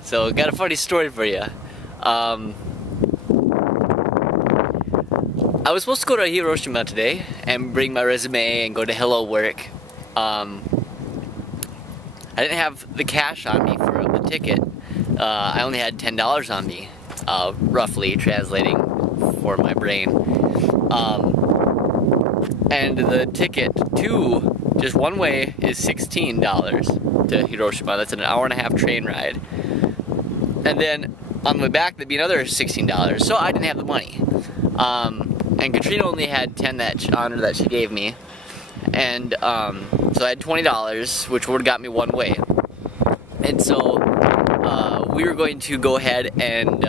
So got a funny story for you. I was supposed to go to Hiroshima today and bring my resume and go to Hello Work. I didn't have the cash on me for the ticket. I only had $10 on me, roughly translating for my brain. And the ticket to just one way is $16 to Hiroshima. That's an hour-and-a-half train ride. And then on the way back, there'd be another $16. So I didn't have the money. And Katrina only had $10 on her that she gave me. And so I had $20, which would have got me one way. And so we were going to go ahead and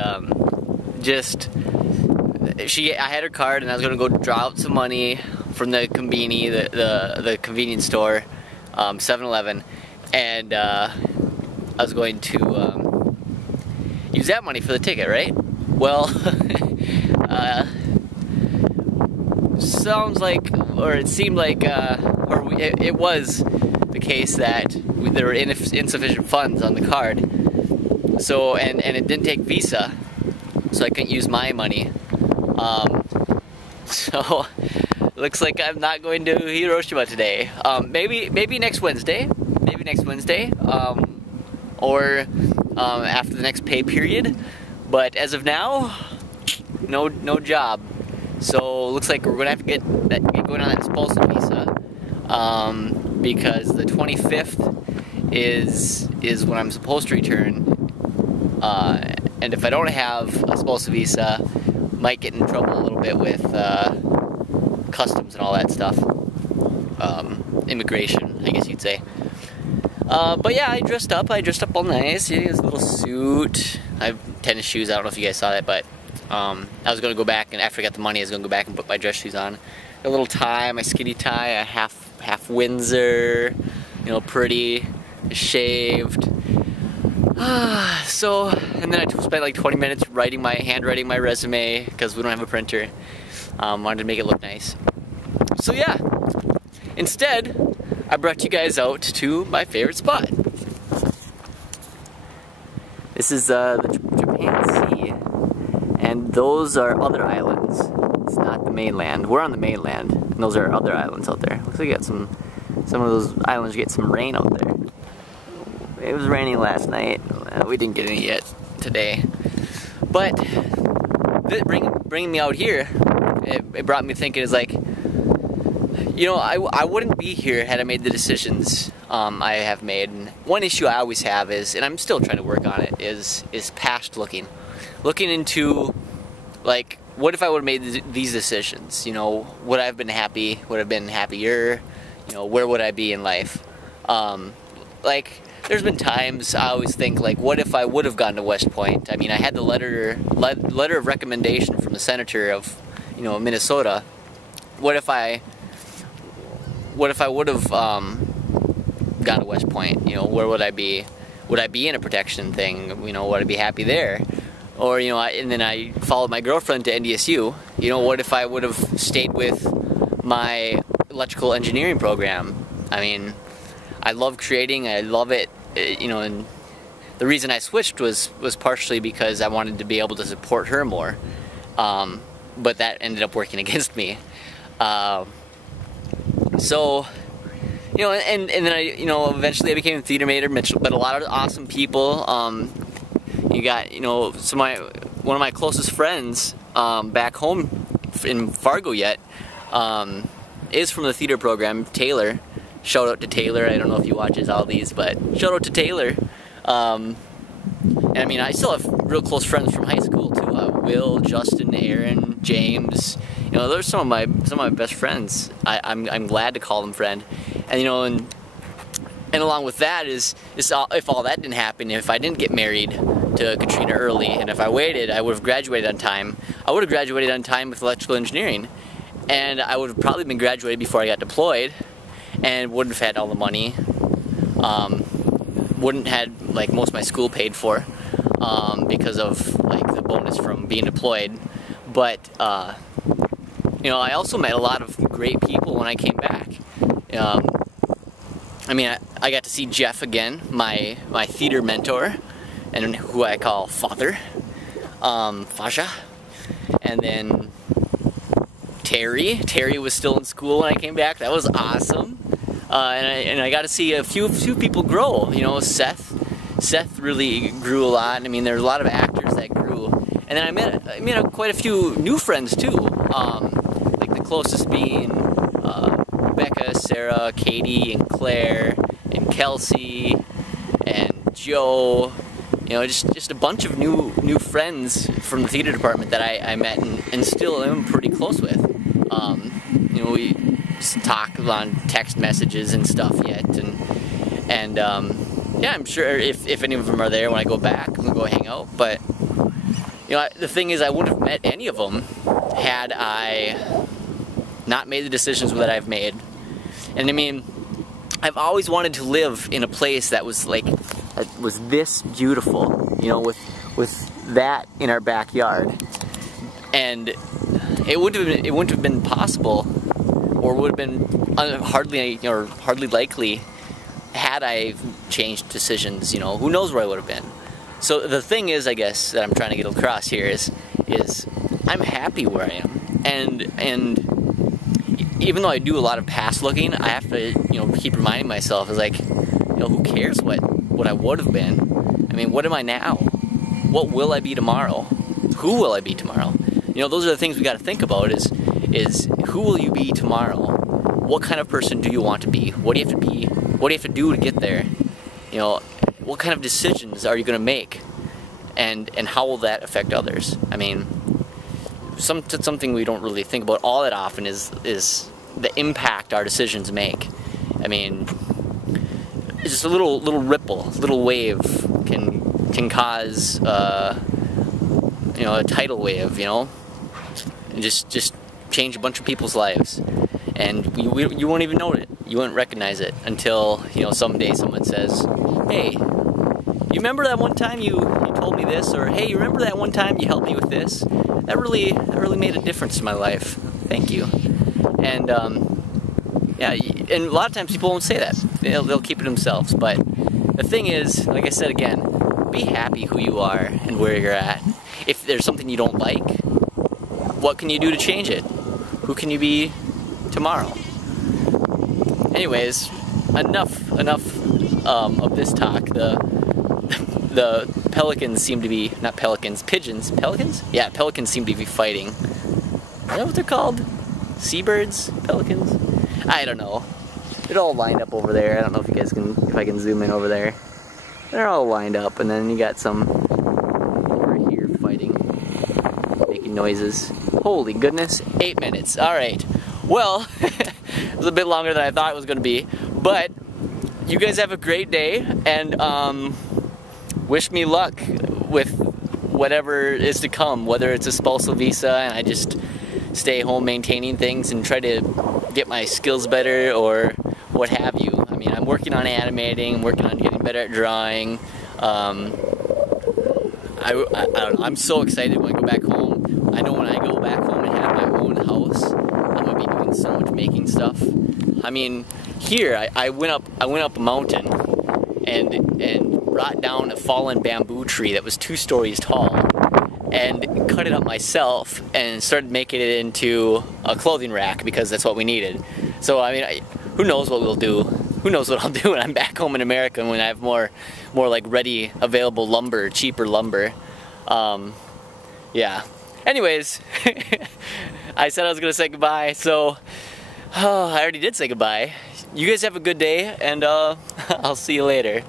I had her card, and I was going to go draw out some money from the conveni, the convenience store, 7-Eleven, and I was going to use that money for the ticket, right? Well, sounds like, or it seemed like, it was the case that there were insufficient funds on the card. So, and it didn't take Visa, so I couldn't use my money. So, looks like I'm not going to Hiroshima today. Maybe next Wednesday. Maybe next Wednesday. Or after the next pay period. But as of now, no job. So looks like we're gonna have to get going on that spousal visa, because the 25th is when I'm supposed to return, and if I don't have a spousal visa, might get in trouble a little bit with customs and all that stuff, immigration, I guess you'd say. But yeah, I dressed up all nice. It was a little suit. I have tennis shoes. I don't know if you guys saw that, but I was going to go back, and after I got the money, I was going to go back and put my dress shoes on. A little tie, my skinny tie, a half Windsor, you know, pretty, shaved. So, and then I spent like 20 minutes handwriting my resume, because we don't have a printer. Wanted to make it look nice. So yeah, instead, I brought you guys out to my favorite spot. This is the Japan Sea. And those are other islands. It's not the mainland. We're on the mainland, and those are other islands out there. Looks like you got some of those islands get some rain out there. It was raining last night. We didn't get any yet today. But bringing me out here, it brought me thinking. Is like, you know, I wouldn't be here had I made the decisions I have made. And one issue I always have is, and I'm still trying to work on it, is past looking. Looking into, like, what if I would have made these decisions? You know, would I have been happy? Would I have been happier? You know, where would I be in life? Like, there's been times I always think, like, what if I would have gone to West Point? I mean, I had the letter of recommendation from the senator of, you know, Minnesota. What if I would have gone to West Point? You know, where would I be? Would I be in a protection thing? You know, would I be happy there? Or, you know, and then I followed my girlfriend to NDSU. You know, what if I would have stayed with my electrical engineering program? I mean, I love creating, I love it, you know, and the reason I switched was partially because I wanted to be able to support her more. But that ended up working against me. So, you know, and then I, you know, eventually I became a theater major, met a lot of awesome people. You got, you know, one of my closest friends back home in Fargo yet is from the theater program, Taylor. Shout out to Taylor. I don't know if he watches all these, but shout out to Taylor. And I mean, I still have real close friends from high school too. Will, Justin, Aaron, James. You know, those are some of my best friends. I'm glad to call them friend. And you know, and along with that is if all that didn't happen, if I didn't get married to Katrina early, and if I waited, I would have graduated on time. I would have graduated on time with electrical engineering, and I would have probably been graduated before I got deployed, and wouldn't have had all the money. Wouldn't had like most of my school paid for because of like the bonus from being deployed. But you know, I also met a lot of great people when I came back. I mean, I got to see Jeff again, my theater mentor, and who I call Father, Fasha. And then Terry was still in school when I came back. That was awesome. And I got to see a few people grow. You know, Seth really grew a lot. I mean, there's a lot of actors that grew. And then I met quite a few new friends too. Like the closest being Becca, Sarah, Katie, and Claire, and Kelsey, and Joe. You know, just a bunch of new friends from the theater department that I met and still am pretty close with. You know, we just talk on text messages and stuff yet, and yeah, I'm sure if any of them are there when I go back, we'll go hang out. But you know, the thing is, I wouldn't have met any of them had I not made the decisions that I've made. And I mean, I've always wanted to live in a place that was like, that was this beautiful, you know, with that in our backyard. And it wouldn't have been possible, or would have been hardly likely, had I changed decisions. You know, who knows where I would have been. So the thing is, I guess, that I'm trying to get across here is I'm happy where I am, and even though I do a lot of past looking, I have to, you know, keep reminding myself, is like, you know, who cares what I would have been? I mean, what am I now? What will I be tomorrow? Who will I be tomorrow? You know, those are the things we got to think about. Is who will you be tomorrow? What kind of person do you want to be? What do you have to be? What do you have to do to get there? You know, what kind of decisions are you going to make? And how will that affect others? I mean, something we don't really think about all that often is the impact our decisions make. I mean, it's just a little ripple, little wave can cause you know, a tidal wave, you know, and just change a bunch of people's lives, and you won't even know it. You won't recognize it until, you know, someday someone says, "Hey, you remember that one time you told me this?" Or, "Hey, you remember that one time you helped me with this? That really made a difference in my life. Thank you." And yeah, and a lot of times people won't say that. They'll keep it themselves. But the thing is, like I said again, be happy who you are and where you're at. If there's something you don't like, what can you do to change it? Who can you be tomorrow? Anyways, enough of this talk. The pelicans seem to be, not pelicans, pigeons. Pelicans? Yeah, pelicans seem to be fighting. Is that what they're called? Seabirds? Pelicans? I don't know. They're all lined up over there. I don't know if you guys can, if I can zoom in over there. They're all lined up, and then you got some over here fighting, making noises. Holy goodness, 8 minutes. Alright, well, it was a bit longer than I thought it was going to be, but you guys have a great day, and wish me luck with whatever is to come, whether it's a spousal visa and I just stay home maintaining things and try to get my skills better, or what have you. I mean, I'm working on animating, I'm working on getting better at drawing. I don't know, I'm so excited when I go back home. I know when I go back home and have my own house, I'm gonna be doing so much making stuff. I mean, here I went up a mountain and brought down a fallen bamboo tree that was 2 stories tall, and cut it up myself and started making it into a clothing rack because that's what we needed. So I mean, who knows what we'll do? Who knows what I'll do when I'm back home in America, when I have more like ready available lumber, cheaper lumber. Yeah. Anyways, I said I was gonna say goodbye, so I already did say goodbye. You guys have a good day, and I'll see you later.